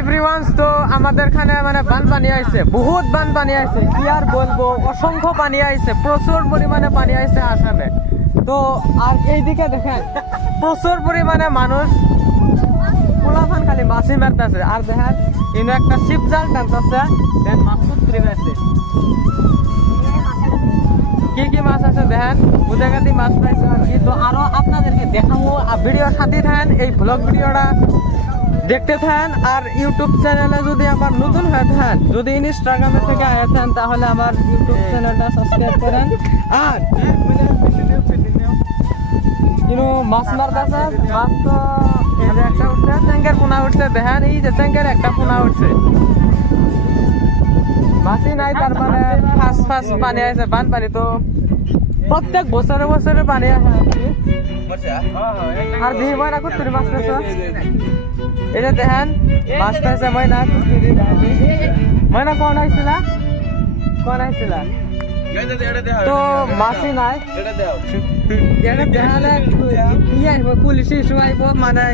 Everyone, তো আমাদের এখানে মানে বানপানি আইছে, বহুত বানপানি আইছে, কি আর বলবো, অসংখ্য পানি আইছে, প্রচুর পরিমাণে পানি আইছে আসামে। তো আর এইদিকে দেখেন প্রচুর পরিমাণে মানুষ পোলাফান খালি মাছি মারতেছে। আর দেখেন ইনো একটা শিপ জাল টানতেছে, দেন মাছ তুলে আছে। কি কি মাছ আছে দেখেন, বুঝাগাতি মাছ পাইছে আর কি। তো আরো আপনাদেরকে দেখাবো, ভিডিওর সাথে থাকেন, এই ব্লগ ভিডিওটা দেখতে থাকেন। আর ইউটিউব চ্যানেলে যদি আমার নতুন হয়ে থাকেন, যদি ইনস্টাগ্রামে থেকে আয়া থাকেন, তাহলে আমার ইউটিউব চ্যানেলটা সাবস্ক্রাইব করেন। আর ইনো মাছ মারতেছে, মাছ তো একটা উঠছে, ট্যাঙ্কের পোনা উঠছে, দেখেন এই যে ট্যাঙ্কের একটা পোনা উঠছে, মাছই নাই। তার মানে ফার্স্ট পানি আছে, বানপানি তো প্রত্যেক বছরে বছরে পানি আসে আর বিহি ময়না কুত্তুরি মাছ পাইছে। এটা দেখেন মাছ পাইছে ময়না কুত্তুরি। ময়না কোন আইছিলা, কোন আইছিলা? তো মাছই নাই। পুলিশ ইস্যু আইব, মানে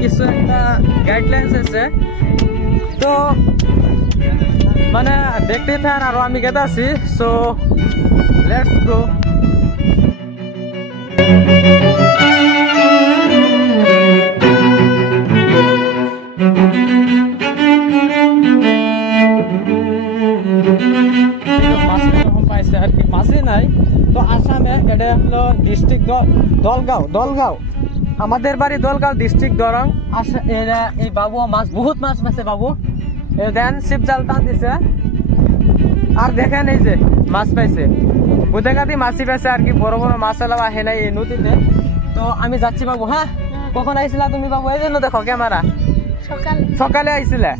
কিছু একটা গাইডলাইন্স আছে, তো মানে দেখতে থাকেন। আর আমি গেতে আছি, সো লেটস গো। পাইছে আর কি, মাছই নাই। তো আসামে এটা হলো ডিস্ট্রিক্ট দলগাঁও, আমাদের বাড়ি দলগাঁও, ডিস্ট্রিক্ট দরং। এই বাবু মাছ, বহুত মাছ পাইছে বাবু। দেন শিব জাল টান দিছে, আর দেখেন এই যে মাছ পাইছে, বুধেগাতি মাছই পাইছে আর কি। বড় বড় মাছ এলাও আহে নাই এই নদীতে। তো আমি যাচ্ছি বাবু। হ্যাঁ, কখন আইছিলা তুমি বাবু? এই জন্য দেখো ক্যামেরা, সকালে আইছিলে।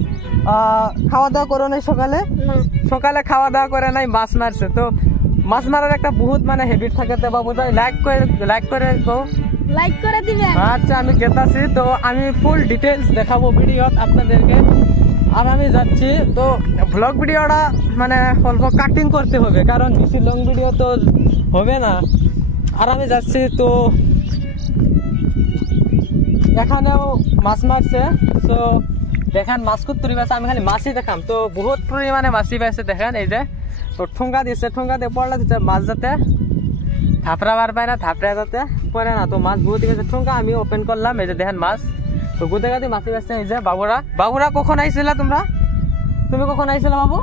খাওয়া দাওয়া করো নাই সকালে? সকালে খাওয়া দাওয়া করে নাই, মাছ মারছে। তো মাছ মারার একটা বহুত মানে হ্যাবিট থাকে, তো বাবু লাইক করে দিবেন। আচ্ছা, আমি গেতাছি, তো আমি ফুল ডিটেলস দেখাবো ভিডিওত আপনাদেরকে। আর আমি যাচ্ছি, তো ব্লগ ভিডিওটা মানে অল্প কাটিং করতে হবে, কারণ বেশি লং ভিডিও তো হবে না। আর আমি যাচ্ছি, তো এখানেও মাছ মারছে। তো দেখেন মাছ কুত্তুরি পাইছে, আমি খালি মাছই দেখাম। তো বহুত পরিমাণে মাছই পাইছে, দেখেন এই যে। তো ঠোঙ্গা দিচ্ছে, ঠোঙ্গা দিয়ে পড়লা দিচ্ছে, মাছ যাতে থাপড়া বার পায় না, থাপড়া যাতে পড়ে না। তো মাছ বহুত পাইছে, ঠোঙ্গা আমি ওপেন করলাম, এই যে দেখেন মাছ। তো গুদেগাতি মাছি পাইছে এই যে। বাবুরা কখন আইছিলা তোমরা? তুমি কখন আইছিলা বাবু?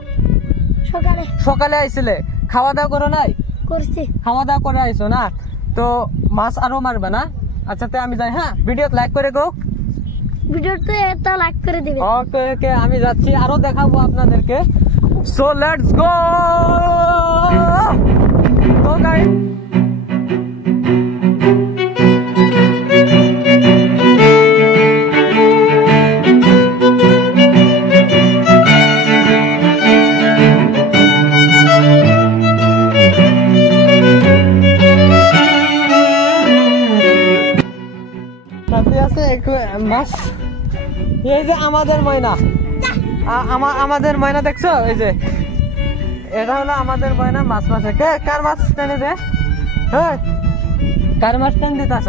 সকালে আইছিলে। খাওয়া দাওয়া করো নাই? করছি। খাওয়া দাওয়া করে আইছো না? তো মাছ আরো মারবা না? আচ্ছা, তো আমি যাই। হ্যাঁ, ভিডিও লাইক করে গো, ভিডিওতে একটা লাইক করে দিবেন। ওকে ওকে, আমি যাচ্ছি, আরো দেখাবো আপনাদেরকে। So let's go. তো গাইস, মাছ এই যে আমাদের ময়না, আমাদের ময়না দেখছো? এই যে এটা হলো আমাদের ময়না। মাছ মাছে কার মাছ টেনে দে? হ্যাঁ, কার মাছ টেন দিতাছ?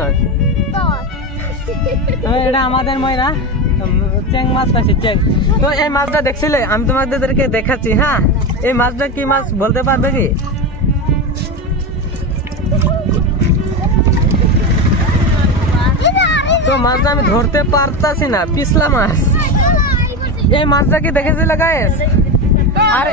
এটা আমাদের ময়না, চেং মাছ পাইছি, চেং। তো এই মাছটা দেখছিলে, আমি তোমাদেরকে দেখাচ্ছি। হ্যাঁ, এই মাছটা কি মাছ বলতে পারবে কি? তো মাছটা আমি ধরতে পারতাছি না, পিছলা মাছ। এই মাছটা কি দেখেছিলে গাইস? আরে